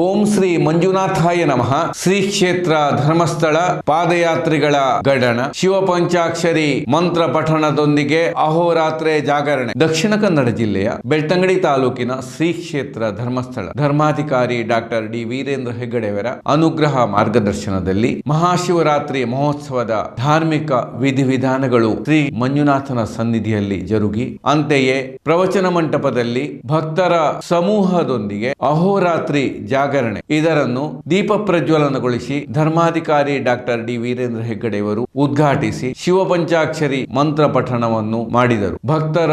ಓಂ ಶ್ರೀ ಮಂಜುನಾಥಾಯ ನಮಃ. ಶ್ರೀ ಕ್ಷೇತ್ರ ಧರ್ಮಸ್ಥಳ ಪಾದಯಾತ್ರಿಗಳ ಗಡಣ ಶಿವ ಪಂಚಾಕ್ಷರಿ ಮಂತ್ರ ಪಠಣದೊಂದಿಗೆ ಅಹೋರಾತ್ರಿ ಜಾಗರಣೆ. ದಕ್ಷಿಣ ಕನ್ನಡ ಜಿಲ್ಲೆಯ ಬೆಳ್ತಂಗಡಿ ತಾಲೂಕಿನ ಶ್ರೀ ಕ್ಷೇತ್ರ ಧರ್ಮಸ್ಥಳ ಧರ್ಮಾಧಿಕಾರಿ ಡಾಕ್ಟರ್ ಡಿ ವೀರೇಂದ್ರ ಹೆಗ್ಗಡೆಯವರ ಅನುಗ್ರಹ ಮಾರ್ಗದರ್ಶನದಲ್ಲಿ ಮಹಾಶಿವರಾತ್ರಿ ಮಹೋತ್ಸವದ ಧಾರ್ಮಿಕ ವಿಧಿವಿಧಾನಗಳು ಶ್ರೀ ಮಂಜುನಾಥನ ಸನ್ನಿಧಿಯಲ್ಲಿ ಜರುಗಿ, ಅಂತೆಯೇ ಪ್ರವಚನ ಮಂಟಪದಲ್ಲಿ ಭಕ್ತರ ಸಮೂಹದೊಂದಿಗೆ ಅಹೋರಾತ್ರಿ ಜಾಗರಣೆ ಇದರನ್ನು ದೀಪ ಪ್ರಜ್ವಲನಗೊಳಿಸಿ ಧರ್ಮಾಧಿಕಾರಿ ಡಾಕ್ಟರ್ ಡಿ ವೀರೇಂದ್ರ ಹೆಗ್ಗಡೆಯವರು ಉದ್ಘಾಟಿಸಿ ಶಿವ ಪಂಚಾಕ್ಷರಿ ಮಂತ್ರ ಪಠಣವನ್ನು ಮಾಡಿದರು. ಭಕ್ತರ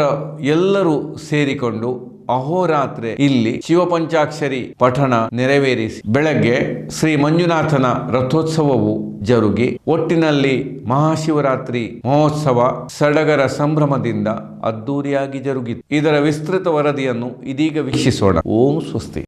ಎಲ್ಲರೂ ಸೇರಿಕೊಂಡು ಅಹೋರಾತ್ರಿ ಇಲ್ಲಿ ಶಿವ ಪಂಚಾಕ್ಷರಿ ಪಠಣ ನೆರವೇರಿಸಿ ಬೆಳಗ್ಗೆ ಶ್ರೀ ಮಂಜುನಾಥನ ರಥೋತ್ಸವವು ಜರುಗಿ, ಒಟ್ಟಿನಲ್ಲಿ ಮಹಾಶಿವರಾತ್ರಿ ಮಹೋತ್ಸವ ಸಡಗರ ಸಂಭ್ರಮದಿಂದ ಅದ್ದೂರಿಯಾಗಿ ಜರುಗಿತು. ಇದರ ವಿಸ್ತೃತ ವರದಿಯನ್ನು ಇದೀಗ ವೀಕ್ಷಿಸೋಣ. ಓಂ ಸ್ವಸ್ತಿ.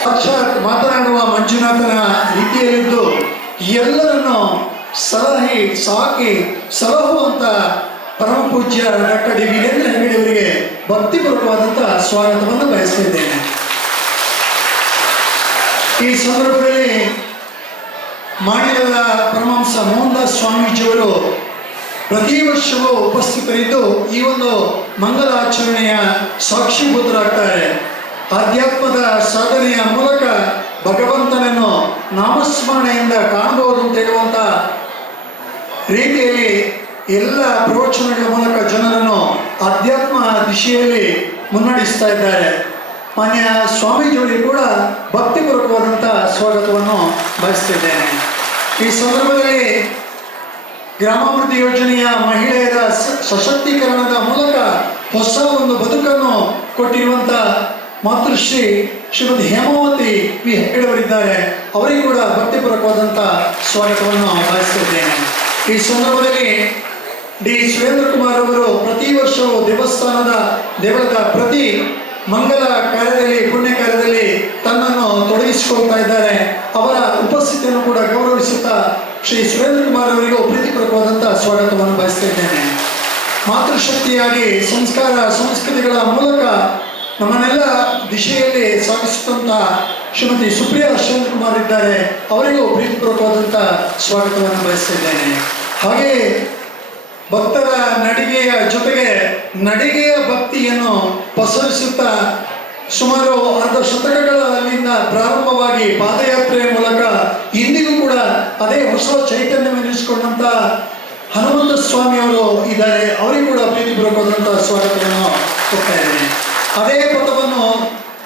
ಸಾಕ್ಷಾತ್ ಮಾತನಾಡುವ ಮಂಜುನಾಥನ ರೀತಿಯಲ್ಲಿದ್ದು ಎಲ್ಲರನ್ನು ಸಲಹಿ ಸಾಕಿ ಸಲಹುವಂತ ಪರಮ ಪೂಜ್ಯ ಡಾಕ್ಟರ್ ಡಿ ವೀರೇಂದ್ರ ಹೆಗ್ಗಡೆಯವರಿಗೆ ಭಕ್ತಿಪೂರ್ವಕವಾದಂತಹ ಸ್ವಾಗತವನ್ನು ಬಯಸುತ್ತಿದ್ದೇನೆ. ಈ ಸಂದರ್ಭದಲ್ಲಿ ಮಾಣಿಲದ ಪರಮಹಂಸ ಮೋಹನದಾಸ್ ಸ್ವಾಮೀಜಿಯವರು ಪ್ರತಿ ವರ್ಷವೂ ಉಪಸ್ಥಿತರಿದ್ದು ಈ ಒಂದು ಮಂಗಲ ಆಚರಣೆಯ ಸಾಕ್ಷೀಭೂತರಾಗ್ತಾರೆ. ಆಧ್ಯಾತ್ಮದ ಸಾಧನೆಯ ಮೂಲಕ ಭಗವಂತನನ್ನು ನಾಮಸ್ಮರಣೆಯಿಂದ ಕಾಣಬಹುದು ಅಂತ ಹೇಳುವಂಥ ರೀತಿಯಲ್ಲಿ ಎಲ್ಲ ಪ್ರವಚನಗಳ ಮೂಲಕ ಜನರನ್ನು ಆಧ್ಯಾತ್ಮ ದಿಶೆಯಲ್ಲಿ ಮುನ್ನಡೆಸ್ತಾ ಇದ್ದಾರೆ. ಮಾನ್ಯ ಸ್ವಾಮೀಜಿಯವರಿಗೆ ಕೂಡ ಭಕ್ತಿಪೂರ್ವಕವಾದಂಥ ಸ್ವಾಗತವನ್ನು ಬಯಸ್ತಿದ್ದೇನೆ. ಈ ಸಂದರ್ಭದಲ್ಲಿ ಗ್ರಾಮಾಭಿವೃದ್ಧಿ ಯೋಜನೆಯ ಮಹಿಳೆಯರ ಸಶಕ್ತೀಕರಣದ ಮೂಲಕ ಹೊಸ ಒಂದು ಬದುಕನ್ನು ಕೊಟ್ಟಿರುವಂಥ ಮಾತೃಶ್ರೀ ಶ್ರೀಮತಿ ಹೇಮಾವತಿ ವಿ ಹೆಗ್ಗಡೆಯವರಿದ್ದಾರೆ. ಅವರಿಗೂ ಕೂಡ ಭಕ್ತಿಪೂರ್ವಕವಾದಂಥ ಸ್ವಾಗತವನ್ನು ಬಯಸುತ್ತಿದ್ದೇನೆ. ಈ ಸಂದರ್ಭದಲ್ಲಿ ಡಿ ಸುರೇಂದ್ರ ಕುಮಾರ್ ಅವರು ಪ್ರತಿ ವರ್ಷವೂ ದೇವಳದ ಪ್ರತಿ ಮಂಗಲ ಕಾರ್ಯದಲ್ಲಿ ಪುಣ್ಯ ಕಾರ್ಯದಲ್ಲಿ ತನ್ನನ್ನು ತೊಡಗಿಸಿಕೊಳ್ತಾ ಇದ್ದಾರೆ. ಅವರ ಉಪಸ್ಥಿತಿಯನ್ನು ಕೂಡ ಗೌರವಿಸುತ್ತಾ ಶ್ರೀ ಸುರೇಂದ್ರ ಕುಮಾರ್ ಅವರಿಗೂ ಪ್ರೀತಿಪೂರ್ವಕವಾದಂಥ ಸ್ವಾಗತವನ್ನು ಬಯಸ್ತಿದ್ದೇನೆ. ಮಾತೃಶಕ್ತಿಯಾಗಿ ಸಂಸ್ಕಾರ ಸಂಸ್ಕೃತಿಗಳ ಮೂಲಕ ನಮ್ಮನ್ನೆಲ್ಲ ದಿಶೆಯಲ್ಲಿ ಸಾಗಿಸುತ್ತಂತ ಶ್ರೀಮತಿ ಸುಪ್ರಿಯಾ ಅಶ್ವಂತ್ ಕುಮಾರ್ ಇದ್ದಾರೆ. ಅವರಿಗೂ ಪ್ರೀತಿಪೂರ್ವಕವಾದಂಥ ಸ್ವಾಗತವನ್ನು ಬಯಸ್ತಿದ್ದೇನೆ. ಹಾಗೆ ಭಕ್ತರ ನಡಿಗೆಯ ಜೊತೆಗೆ ನಡಿಗೆಯ ಭಕ್ತಿಯನ್ನು ಪಸರಿಸುತ್ತಾ ಸುಮಾರು ಅರ್ಧ ಶತಕಗಳಿಂದ ಪ್ರಾರಂಭವಾಗಿ ಪಾದಯಾತ್ರೆಯ ಮೂಲಕ ಇಂದಿಗೂ ಕೂಡ ಅದೇ ಹೊಸ ಚೈತನ್ಯವೆನಿಸಿಕೊಂಡಂತ ಹನುಮಂತ ಸ್ವಾಮಿ ಅವರು ಇದ್ದಾರೆ. ಅವರಿಗೂ ಕೂಡ ಪ್ರೀತಿಪೂರ್ವಕವಾದಂಥ ಸ್ವಾಗತವನ್ನು ಕೊಡ್ತಾ ಇದ್ದೇನೆ. ಅದೇ ಪಥವನ್ನು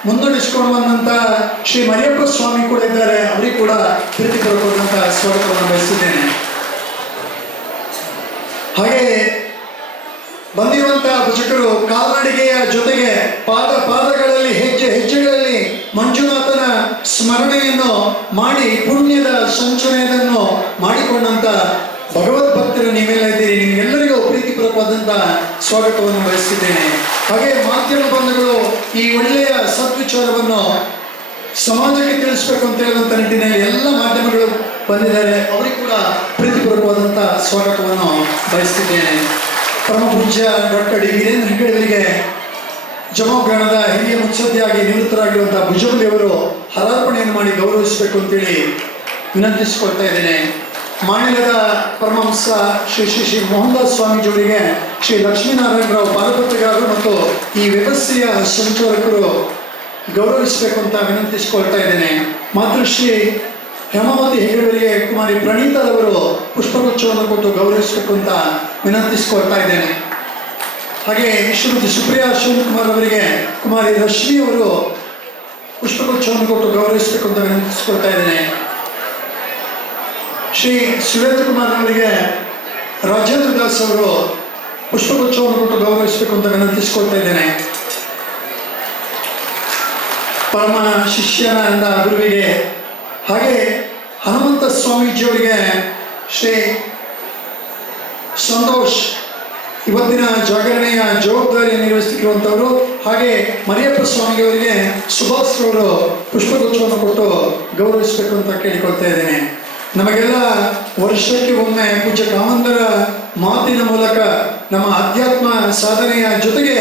ಮುನ್ನಡೆಸಿಕೊಂಡು ಬಂದಂಥ ಶ್ರೀ ಮರಿಯಪ್ಪ ಸ್ವಾಮಿ ಕೂಡ ಇದ್ದಾರೆ. ಅವರಿಗೂ ಕೂಡ ಪ್ರೀತಿಪೂರ್ವಕವಾದಂಥ ಸ್ವಾಗತವನ್ನು ಬಯಸಿದ್ದೇನೆ. ಹಾಗೆ ಬಂದಿರುವಂತಹ ಭಜಕರು ಕಾಲ್ನಡಿಗೆಯ ಜೊತೆಗೆ ಪಾದಗಳಲ್ಲಿ ಹೆಜ್ಜೆಗಳಲ್ಲಿ ಮಂಜುನಾಥನ ಸ್ಮರಣೆಯನ್ನು ಮಾಡಿ ಪುಣ್ಯದ ಸಂಚಯನವನ್ನು ಮಾಡಿಕೊಂಡಂತ ಭಗವದ್ಭಕ್ತರು ನೀವೆಲ್ಲ ಇದ್ದೀರಿ. ನಿಮ್ಗೆಲ್ಲರಿಗೂ ಪ್ರೀತಿಪೂರ್ವಕವಾದಂಥ ಸ್ವಾಗತವನ್ನು ಬಯಸಿದ್ದೇನೆ. ಹಾಗೆ ಮಾಧ್ಯಮ ಬಂಧುಗಳು ಈ ಒಳ್ಳೆಯ ಸದ್ವಿಚಾರವನ್ನು ಸಮಾಜಕ್ಕೆ ತಿಳಿಸಬೇಕು ಅಂತ ಹೇಳುವಂಥ ನಿಟ್ಟಿನಲ್ಲಿ ಎಲ್ಲ ಮಾಧ್ಯಮಗಳು ಬಂದಿದ್ದಾರೆ. ಅವರಿಗೂ ಕೂಡ ಪ್ರೀತಿಪೂರ್ವಕವಾದಂಥ ಸ್ವಾಗತವನ್ನು ಬಯಸ್ತಿದ್ದೇನೆ. ಪರಮ ಪೂಜ್ಯ ಡಾಕ್ಟರ್ ಡಿ ವೀರೇಂದ್ರ ಹೆಗ್ಗಡೆಯವರಿಗೆ ಜಮೋಗ್ರಾಣದ ಹಿರಿಯ ಮುತ್ಸದ್ದಿಯಾಗಿ ನಿವೃತ್ತರಾಗಿರುವಂಥ ಭುಜಬಲಿಯವರು ಹರಾರ್ಪಣೆಯನ್ನು ಮಾಡಿ ಗೌರವಿಸಬೇಕು ಅಂತೇಳಿ ವಿನಂತಿಸಿಕೊಳ್ತಾ ಇದ್ದೇನೆ. ಮಾಣಿಲದ ಪರಮಹಂಸ ಶ್ರೀ ಮೋಹನದಾಸ್ ಸ್ವಾಮೀಜಿಯವರಿಗೆ ಶ್ರೀ ಲಕ್ಷ್ಮೀನಾರಾಯಣರಾವ್ ಪಾದಪತ್ರಿಕಾರರು ಮತ್ತು ಈ ವ್ಯವಸ್ಥೆಯ ಸಂಚಾಲಕರು ಗೌರವಿಸಬೇಕು ಅಂತ ವಿನಂತಿಸಿಕೊಳ್ತಾ ಇದ್ದೇನೆ. ಮಾತೃಶ್ರೀ ಹೇಮಾವತಿ ಹೆಗ್ಗಡೆಯವರಿಗೆ ಕುಮಾರಿ ಪ್ರಣೀತಾರವರು ಪುಷ್ಪಗುಚ್ಛವನ್ನು ಕೊಟ್ಟು ಗೌರವಿಸಬೇಕು ಅಂತ ವಿನಂತಿಸಿಕೊಳ್ತಾ ಇದ್ದೇನೆ. ಹಾಗೆ ಶ್ರೀಮತಿ ಸುಪ್ರಿಯಾ ಅಶ್ವಂತ್ ಕುಮಾರ್ ಅವರಿಗೆ ಕುಮಾರಿ ರಶ್ಮಿ ಅವರು ಪುಷ್ಪಗುಚ್ಛವನ್ನು ಕೊಟ್ಟು ಗೌರವಿಸಬೇಕು ಅಂತ ವಿನಂತಿಸಿಕೊಳ್ತಾ ಇದ್ದೇನೆ. ಶ್ರೀ ಸುರೇಂದ್ರ ಕುಮಾರ್ ಅವರಿಗೆ ರಾಜೇಂದ್ರ ದಾಸ್ ಅವರು ಪುಷ್ಪಗುಚ್ಛವನ್ನು ಕೊಟ್ಟು ಗೌರವಿಸಬೇಕು ಅಂತ ವಿನಂತಿಸಿಕೊಳ್ತಾ ಇದ್ದೇನೆ. ಪರಮ ಶಿಷ್ಯನ ಗುರುವಿಗೆ ಹಾಗೆ ಹನುಮಂತ ಸ್ವಾಮೀಜಿಯವರಿಗೆ ಶ್ರೀ ಸಂತೋಷ್ ಇವತ್ತಿನ ಜಾಗರಣೆಯ ಜವಾಬ್ದಾರಿ ನಿರ್ವಹಿಸುತ್ತಿರುವಂಥವರು. ಹಾಗೆ ಮರಿಯಪ್ಪ ಸ್ವಾಮಿಯವರಿಗೆ ಸುಭಾಷ್ ಅವರು ಪುಷ್ಪಗುಚ್ಛವನ್ನು ಕೊಟ್ಟು ಗೌರವಿಸಬೇಕು ಅಂತ ಕೇಳಿಕೊಳ್ತಾ ಇದ್ದೇನೆ. ನಮಗೆಲ್ಲ ವರ್ಷಕ್ಕೆ ಒಮ್ಮೆ ಪೂಜ್ಯ ಕಾಮಂದರ ಮಾತಿನ ಮೂಲಕ ನಮ್ಮ ಅಧ್ಯಾತ್ಮ ಸಾಧನೆಯ ಜೊತೆಗೆ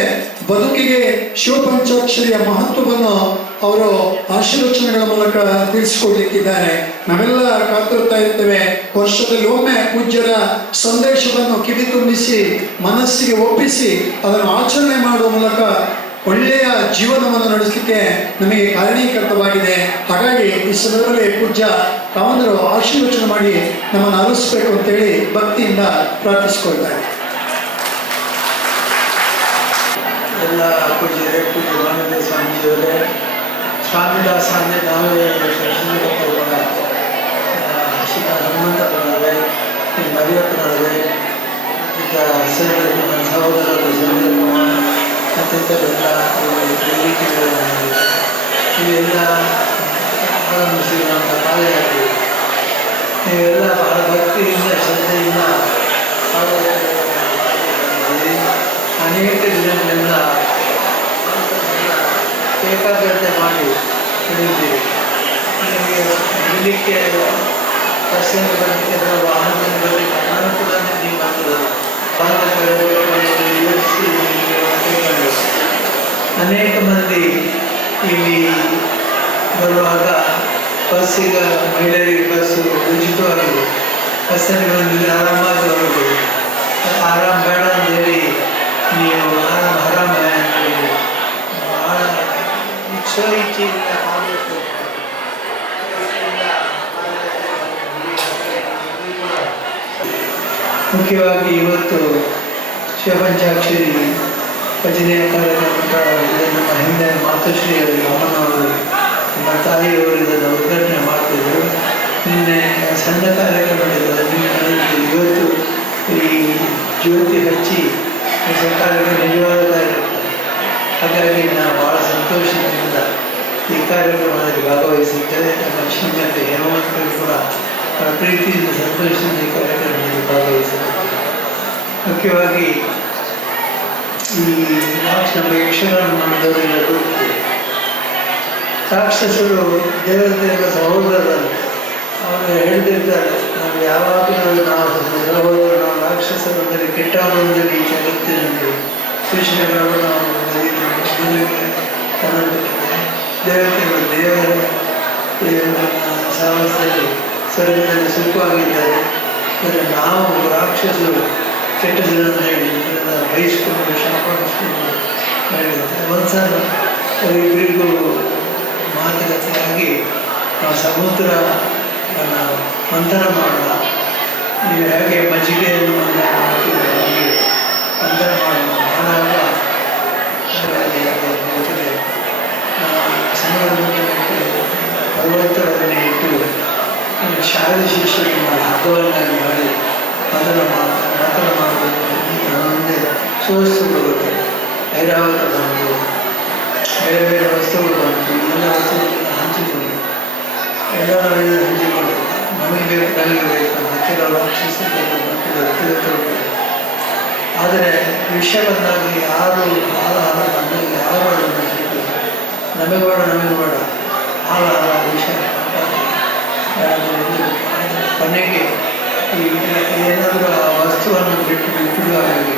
ಬದುಕಿಗೆ ಶಿವಪಂಚಾಕ್ಷರಿಯ ಮಹತ್ವವನ್ನು ಅವರು ಆಶೀರ್ವಚನಗಳ ಮೂಲಕ ತಿಳಿಸಿಕೊಡ್ಲಿಕ್ಕಿದ್ದಾರೆ. ನಾವೆಲ್ಲ ಕಾತಿರ್ತಾ ಇರ್ತೇವೆ, ವರ್ಷದಲ್ಲಿ ಒಮ್ಮೆ ಪೂಜ್ಯರ ಸಂದೇಶವನ್ನು ಕಿವಿ ತುಂಬಿಸಿ ಮನಸ್ಸಿಗೆ ಒಪ್ಪಿಸಿ ಅದನ್ನು ಆಚರಣೆ ಮಾಡುವ ಮೂಲಕ ಒಳ್ಳೆಯ ಜೀವನವನ್ನು ನಡೆಸಲಿಕ್ಕೆ ನಮಗೆ ಕಾರಣೀಕರ್ತವಾಗಿದೆ. ಹಾಗಾಗಿ ಈ ಸಂದರ್ಭದಲ್ಲಿ ಪೂಜ್ಯ ಕಾಮಂದರು ಆಶೀರ್ವಚನ ಮಾಡಿ ನಮ್ಮನ್ನು ಅರಳಿಸಬೇಕು ಅಂತೇಳಿ ಭಕ್ತಿಯಿಂದ ಪ್ರಾರ್ಥಿಸಿಕೊಳ್ತಾರೆ. ಎಲ್ಲ ಪೂಜ್ಯರೇ, ಪೂಜ್ಯ ಮಾನವ ಸ್ವಾಮೀಜಿಯವರೇ, ಸ್ವಾಮಿದಾಸ ಅಂದರೆ ನಾವೇ ಕೂಡ ಶ್ರೀ ಹನುಮಂತಪ್ಪನವರೇ, ಮರಿಯಪ್ಪನವರೇ, ಈಗ ನನ್ನ ಸಹೋದರರು ಚಂದ್ರಕುಮಾರ್ ಮತ್ತಿತರೆಲ್ಲ ಇವೆಲ್ಲ ಆರಂಭಿಸಿರುವಂಥ ಪಾದಯಾತ್ರೆ ನೀವೆಲ್ಲ ಬಹಳ ಭಕ್ತಿಯಿಂದ ಶ್ರದ್ಧೆಯಿಂದ ಅನೇಕ ದಿನಗಳಿಂದ ಏಕಾಗ್ರತೆ ಮಾಡಿ ನಡೆಯುತ್ತೀವಿ. ನಿಮಗೆ ಬಿಡಲಿಕ್ಕೆ ಬಸ್ಸಿನ ಬರಲಿಕ್ಕೆ ಅಥವಾ ವಾಹನದಲ್ಲಿ ಬರಲಿಕ್ಕೆ ಅನಾನುಕೂಲನೇ ನೀವು ಆಗ್ತದೆ. ಅನೇಕ ಮಂದಿ ಇಲ್ಲಿ ಬರುವಾಗ ಬಸ್ಸಿಗೆ ಮಹಿಳೆಯರಿಗೆ ಬಸ್ಸು ಉಚಿತವಾಗಿದೆ. ಬಸ್ಸಲ್ಲಿ ಬಂದಿದ್ದು ಆರಾಮಾಗಿ ಬರಬಹುದು. ಆರಾಮ ಬೇಡ ಅಂತ ಹೇಳಿ ನೀವು ಆರಾಮ ಭಾಳ ಇಚ್ಛೆಯಿಂದ ಮಾಡಬೇಕು. ಮುಖ್ಯವಾಗಿ ಇವತ್ತು ಶಿವಪಂಚಾಕ್ಷರಿ ಭಜನೆಯ ಕಾರ್ಯಕ್ರಮ ನಮ್ಮ ಹಿಂದೆ ಮಾತುಶ್ರೀಯವರು ಅಮ್ಮನವರು ನಮ್ಮ ತಾಯಿಯವರು ಇದನ್ನು ಉದ್ಘಾಟನೆ ಮಾಡ್ತಿದ್ದರು. ನಿನ್ನೆ ಸಣ್ಣ ಕಾರ್ಯಕ್ರಮ ಇವತ್ತು ಈ ಜ್ಯೋತಿ ಹಚ್ಚಿ ಕಾರ್ಯಕ್ರಮ ನಿಜವಾದ ಕಾರ್ಯಕ್ರಮ. ಹಾಗಾಗಿ ನಾವು ಭಾಳ ಸಂತೋಷದಿಂದ ಈ ಕಾರ್ಯಕ್ರಮದಲ್ಲಿ ಭಾಗವಹಿಸಿದ್ದೇವೆ. ನಮ್ಮ ಶ್ರೀಮತಿ ಹೇಮಂತರು ಕೂಡ ಪ್ರೀತಿಯಿಂದ ಸಂತೋಷದಿಂದ ಈ ಕಾರ್ಯಕ್ರಮದಲ್ಲಿ ಭಾಗವಹಿಸಿದ್ದಾರೆ. ಮುಖ್ಯವಾಗಿ ಈ ನಮ್ಮ ಯಕ್ಷಗಾನ ಮಾಡಿದವರೆಲ್ಲ ಗೊತ್ತಿದೆ. ರಾಕ್ಷಸರು ದೇವತೆಗಳ ಸಹೋದರರನ್ನು ಅವರು ಹೇಳ್ತಿರ್ತಾರೆ, ನಾವು ಯಾವಾಗಲೂ ನಾವು ಸಹೋದರ, ನಾವು ರಾಕ್ಷಸರಂದರೆ ಕೆಟ್ಟವರೊಂದಿಗೆ ಈ ಜಗತ್ತಿನಲ್ಲಿ ಸೂಚನೆಗಳು ನಾವು ದೇವತೆಗಳು ದೇವರ ಸಾಹಸದಲ್ಲಿ ಸ್ವರ್ಗದಲ್ಲಿ ಸುಖವಾಗಿದ್ದಾರೆ. ಆದರೆ ನಾವು ರಾಕ್ಷಸರು ಕೆಟ್ಟ ಜನರನ್ನು ಹೇಳಿ ಬಯಸ್ಕೊಂಡು ಶಾಪಿಸ್ಕೊಂಡು ಹೇಳಿದ್ದಾರೆ. ಒಂದ್ಸಲ ಅವರಿಬ್ಬರಿಗೂ ಮಾತುಕತೆಯಾಗಿ ನಾವು ಸಮುದ್ರ ಮಂಥನ ಮಾಡೋಣ, ನೀವು ಹೇಗೆ ಮಜ್ಜಿಗೆಯನ್ನು ಹಾಗೆ ಮಂಥನ ಮಾಡೋಣ ಮಾಡುವಾಗ ಭಗವಂತರೊಡನೆ ಇಟ್ಟು ಶಾರದೆ ಶಿಷ್ಯರಿಗೆ ಹಬ್ಬವನ್ನಾಗಿ ಮಾಡಿ ಮೊದಲ ಮಾಡಬೇಕು. ಮುಂದೆ ಸುವಸ್ತುಗಳು ಐರಾವತ ಬಂದು ಬೇರೆ ಬೇರೆ ವಸ್ತುಗಳು ಬಂತು. ಎಲ್ಲ ವಸ್ತುಗಳನ್ನು ಹಂಚಿಕೊಂಡು ಎಲ್ಲರೂ ಹಂಚಿಕೊಂಡು ನಮಗೆ ಬೇಕು ನನಗೆ ಬೇಕು ಅಂತ ಕೆಲವು ರಾಕ್ಷಸರು. ಆದರೆ ವಿಷಯ ಬಂದಾಗ ಯಾರು ಹಾಲ ಬಂದಾಗ ಯಾರು ಅದನ್ನು ನಮಗೆ ಬೇಡ ಹಾಲ ವಿಷ ಕೊನೆಗೆ ಏನಾದರೂ ಆ ವಸ್ತುವನ್ನು ಬಿಡುವಾಗಿ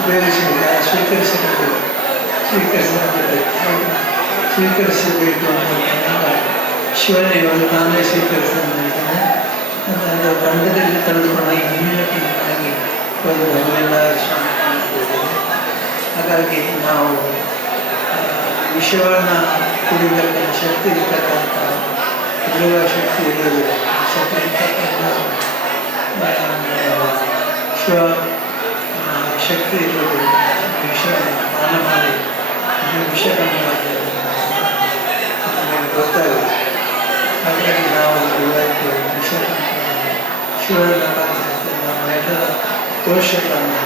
ಉಪಯೋಗಿಸಬೇಕು, ಸ್ವೀಕರಿಸಬೇಕು ಅಂತ ಶಿವನೇ ಒಂದು ನಾನೇ ಸ್ವೀಕರಿಸ್ತಾನೆ. ಅದರ ಬಂಧದಲ್ಲಿ ತಡೆದುಕೊಂಡು ಹಿನ್ನೆಲೆಯಾಗಿ ಒಂದು ನಮಗೆಲ್ಲ ಹಾಗಾಗಿ ನಾವು ವಿಷಯವನ್ನು ಕುಡಿತಕ್ಕಂಥ ಶಕ್ತಿ ಇರ್ತಕ್ಕಂಥ ಇರುವ ಶಕ್ತಿ ಇರೋದು ಶಕ್ತಿ ಇರ್ತಕ್ಕಂಥ ಶಿವ ಶಕ್ತಿ ಇರೋದು ವಿಷಯವನ್ನು ಪಾನ ಮಾಡಿ ವಿಷಯವನ್ನು ನಮಗೆ ಗೊತ್ತಾಗುತ್ತೆ. ಹಾಗಾಗಿ ನಾವು ಇವತ್ತು ವಿಷಯ ಶಿವನ ನಮ್ಮೆಲ್ಲರ ದೋಷಗಳನ್ನು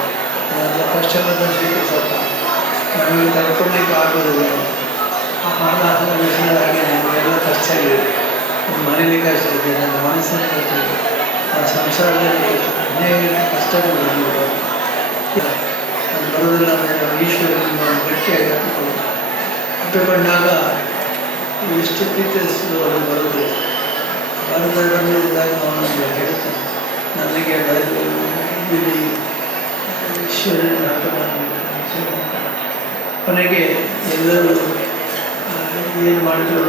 ಎಲ್ಲ ಕಷ್ಟವನ್ನು ಸ್ವೀಕರಿಸಪ್ಪ, ನಮಗೆ ತಡ್ಕೊಳ್ಳಿಕ್ಕೆ ಆಗೋದಿಲ್ಲ. ಹಾಗೆ ನಮಗೆಲ್ಲ ಕಷ್ಟ ಇದೆ, ಮನೇಲಿ ಕಷ್ಟ ಇದೆ, ನನ್ನ ಮನಸ್ಸನ್ನು ಕಷ್ಟ ಇದೆ, ಆ ಸಂಸಾರದಲ್ಲಿ ಅನೇಕ ಕಷ್ಟಗಳು ಬಂದಿದೆ. ಅದು ಬರೋದಿಲ್ಲ ಅಂದರೆ ಈಶ್ವರನ್ನು ಗಟ್ಟಿಯಾಗಿ ಅಪ್ಪಿಕೊಂಡಾಗ ಎಷ್ಟು ಪ್ರೀತಿಸಿದ್ರು ಅವರು ಬರೋದು ಬಂದಿದ್ದಾಗ ಅವನು ಹೇಳ್ತಾನೆ, ನನಗೆ ಇಲ್ಲಿ ಈಶ್ವರನ ಕೊನೆಗೆ ಎಲ್ಲರೂ ಏನು ಮಾಡಿದ್ರು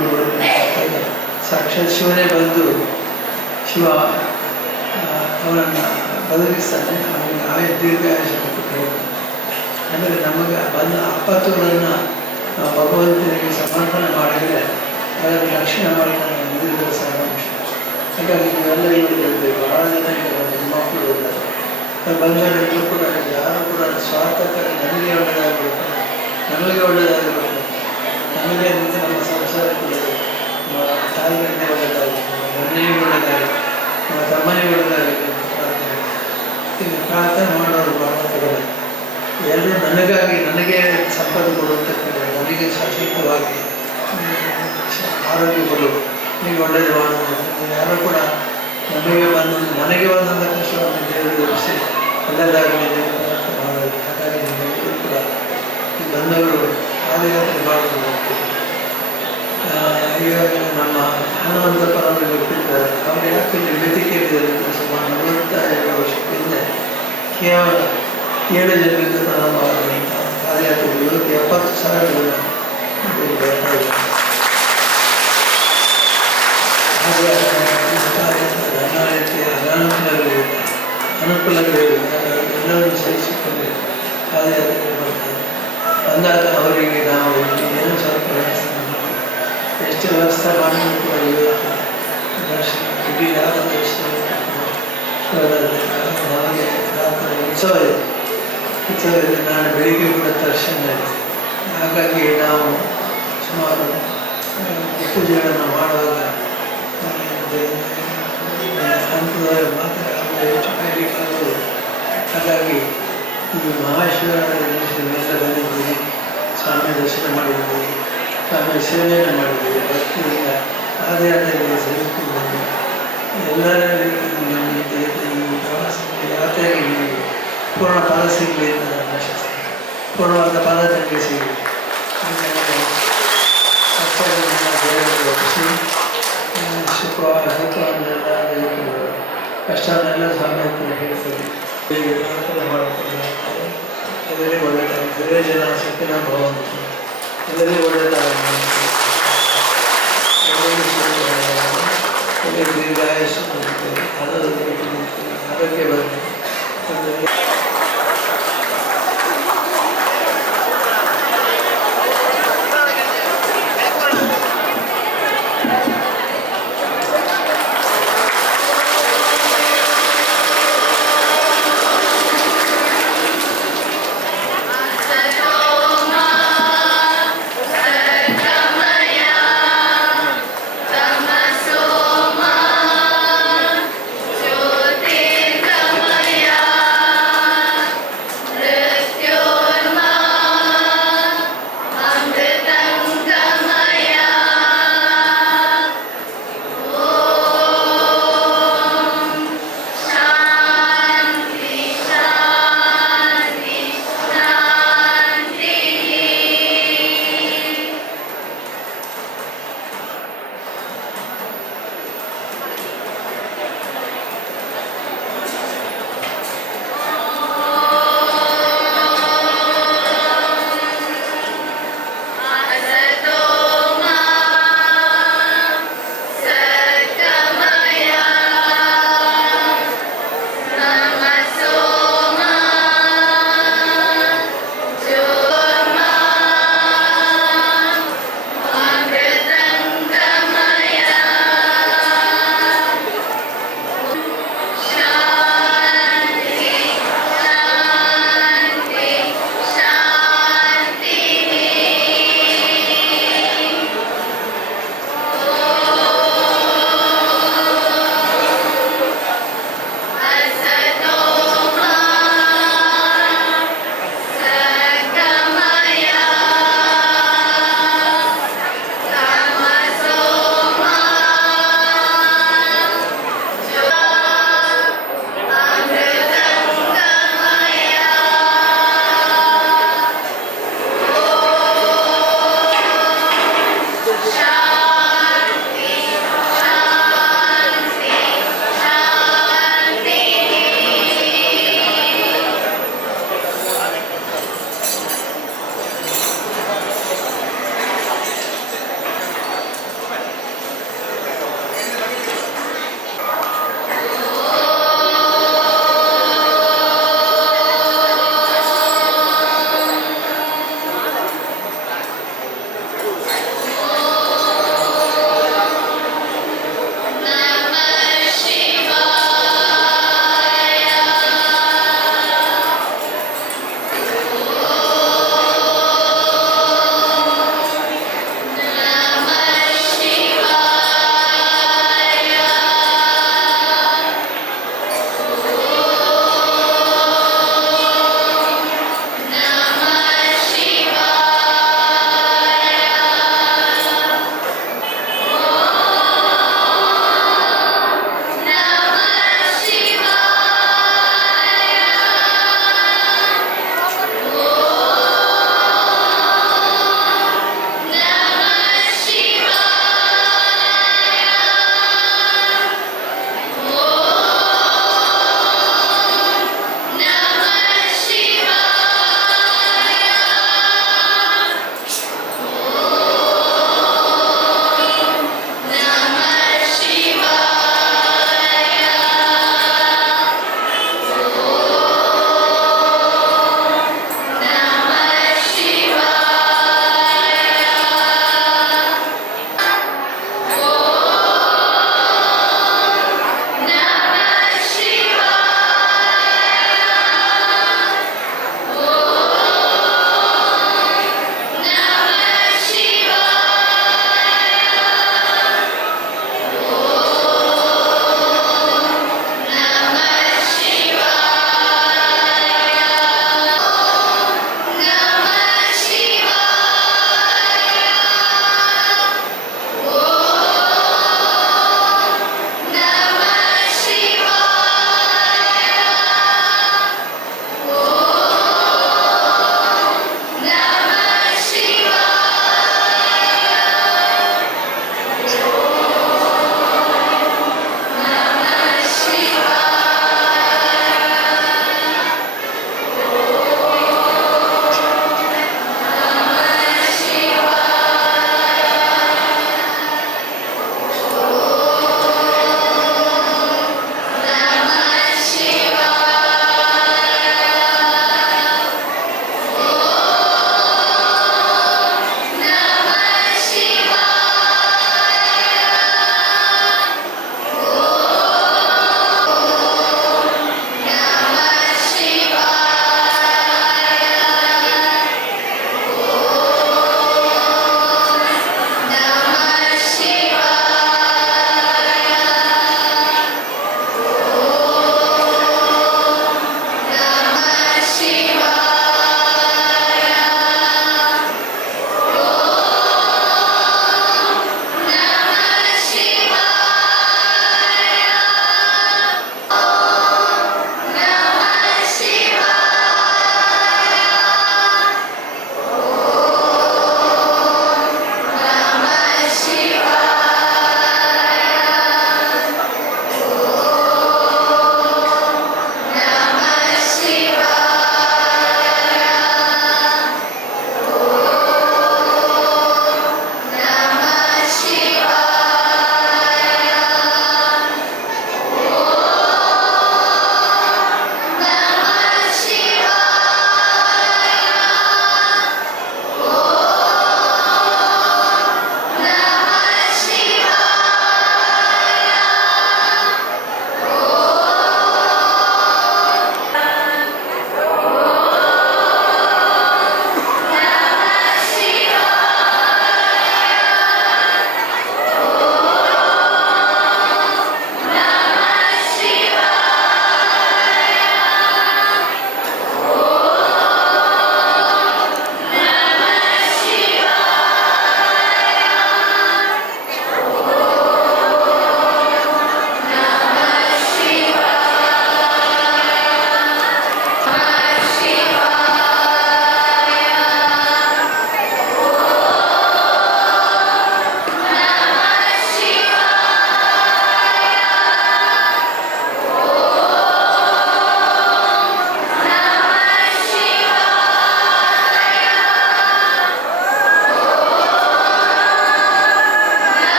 ಸಾಕ್ಷಾತ್ ಶಿವನೇ ಬಂದು ಶಿವ ಅವನನ್ನು ಬದಲಿಸ್ತಾನೆ, ಅವನಿಗೆ ದೀರ್ಘಾಯುಷ ಕೊಟ್ಟು. ಆಮೇಲೆ ನಮಗೆ ಬಂದ ಆಪತ್ತುಗಳನ್ನು ನಾವು ಭಗವಂತನಿಗೆ ಸಮರ್ಪಣೆ ಮಾಡಿದರೆ ಅದನ್ನು ರಕ್ಷಣೆ ಮಾಡಿ ನಾನು ಹೊಂದಿರುವ ಸಾರಾಂಶ. ಹಾಗಾಗಿ ನೀವೆಲ್ಲ ಇವರು ಬಹಳ ಜನ ಇದ್ದಾರೆ, ಹೆಣ್ಮಕ್ಳು ಇದ್ದಾರೆ, ಬಂದವರೆಲ್ಲರೂ ಕೂಡ ಯಾರು ಕೂಡ ಸ್ವಾರ್ಥಕ್ಕಾಗಿ ನನಗೆ ಒಳ್ಳೆಯದಾಗಬೇಕು, ನಮಗೆ ಒಳ್ಳೆಯದಾಗಬೇಕು, ನಮಗೆ ಅಂತ ನಮ್ಮ ಸಂಸಾರಕ್ಕೆ ಒಳ್ಳೆಯದು, ನಮ್ಮ ತಾಯಿಗೆ ಒಳ್ಳೆಯದಾಗಬೇಕು, ಮನೆಗೆ ಒಳ್ಳೆಯದಾಗಬೇಕು, ನಮ್ಮ ತಮ್ಮನಿಗೆ ಒಳ್ಳೆಯದಾಗಬೇಕು ಅಂತ ಪ್ರಾರ್ಥನೆ. ಈಗ ಪ್ರಾರ್ಥನೆ ಮಾಡೋರು ಬಹಳ ತಗೊಳ್ಳಿ. ಎಲ್ಲರೂ ನನಗೆ ಸಂಪತ್ತು ಕೊಡುವಂಥದ್ದು, ನನಗೆ ಶಾಶ್ವತವಾಗಿ ಆರೋಗ್ಯ ಕೊಡು, ನೀವು ಒಳ್ಳೆಯದು ಮಾಡೋದು. ಯಾರು ಕೂಡ ನನಗೆ ಬಂದಂಥ ಕಷ್ಟವನ್ನು ದೇವರು ಎದುರಿಸಿ ಒಳ್ಳೆಯದಾಗಲಿ ಮಾಡೋದು. ಹಾಗಾಗಿ ನಿಮ್ಮೆಲ್ಲರೂ ಕೂಡ ಈ ಬಂಧಗಳು ಪಾದಯಾತ್ರೆ ಮಾಡೋದು. ಇವಾಗ ನಮ್ಮ ಹನುಮಂತ ಪರಮರು ಗೊತ್ತಿದ್ದಾರೆ, ಅವರು ಯಾಕೆ ವೇದಿಕೆಯಲ್ಲಿ ಸುಮಾರು 47 ವರ್ಷದ ಹಿಂದೆ ಕೇವಲ 7 ಜನರಿಂದ ಪ್ರಾರಂಭವಾದಂಥ ಪಾದಯಾತ್ರೆ 70,000 ಜನ ಬರ್ತಾ ಇದ್ದಾರೆ. ಅನುಕೂಲಗಳಿವೆ, ಎಲ್ಲರೂ ಸಹಿಸಿಕೊಂಡು ಪಾದಯಾತ್ರೆ ಮಾಡ್ತಾರೆ. ಬಂದಾಗ ಅವರಿಗೆ ನಾವು ಏನು ಸ್ವಲ್ಪ ವ್ಯವಸ್ಥೆ ಮಾಡಿ ಎಷ್ಟು ವ್ಯವಸ್ಥೆ ಮಾಡಿದ್ರು ಕೂಡ ಇವತ್ತು ದರ್ಶನ ಇಡೀ ರಾತ್ರಿ ದರ್ಶನ ನಮಗೆ ರಾತ್ರಿ ಉತ್ಸವದಲ್ಲಿ ನಾನು ಬೆಳಿಗ್ಗೆ ಕೂಡ ದರ್ಶನ ಇದೆ. ಹಾಗಾಗಿ ನಾವು ಸುಮಾರು ಪೂಜೆಗಳನ್ನು ಮಾಡುವಾಗ ಹಂತದವರು ಮಾತ್ರ ಹೆಚ್ಚು ಕಾಯಲಿಕ್ಕಾಗೋದು. ಹಾಗಾಗಿ ಈ ಮಹಾಶಿವರಾತ್ರಿ ಮೇಲೆ ಬಂದಿದ್ದೀವಿ, ಸ್ವಾಮಿ ದರ್ಶನ ಮಾಡಿದ್ದೀವಿ, ಸ್ವಾಮಿ ಸೇವೆಯನ್ನು ಮಾಡಿದ್ದೀವಿ, ಭಕ್ತಿಯಿಂದ ಪಾದಯಾತ್ರೆಗೆ ಸೇರಿಕೊಂಡು ಬಂದು ಎಲ್ಲರಿಗೂ ನಮಗೆ ಈ ಪ್ರವಾಸ ಯಾತ್ರೆಗೆ ನೀವು ಪೂರ್ಣ ಪಾದ ಸಿಗಲಿ ಅಂತ ನಾನು ಆಶಿಸ್ತೀನಿ. ಪೂರ್ಣವಾದ ಪಾದ ನನಗೆ ಸಿಗಲಿ. ಒಪ್ಪಿಸಿ ಸುಖವನ್ನೆಲ್ಲ ಕಷ್ಟವನ್ನೆಲ್ಲ ಸ್ವಾಮಿ ಹತ್ರ ಹೇಳ್ತೀವಿ. ಪ್ರಾರ್ಥನೆ ಮಾಡುತ್ತಾರೆ, ಎಲ್ಲರಿಗೂ ಒಳ್ಳೆಯದಾಗಲಿ. ಜನ ಸುಖಿನ ಭವಂತು, ಎಲ್ಲರಿಗೂ ಒಳ್ಳೆಯದಾಗಲಿ.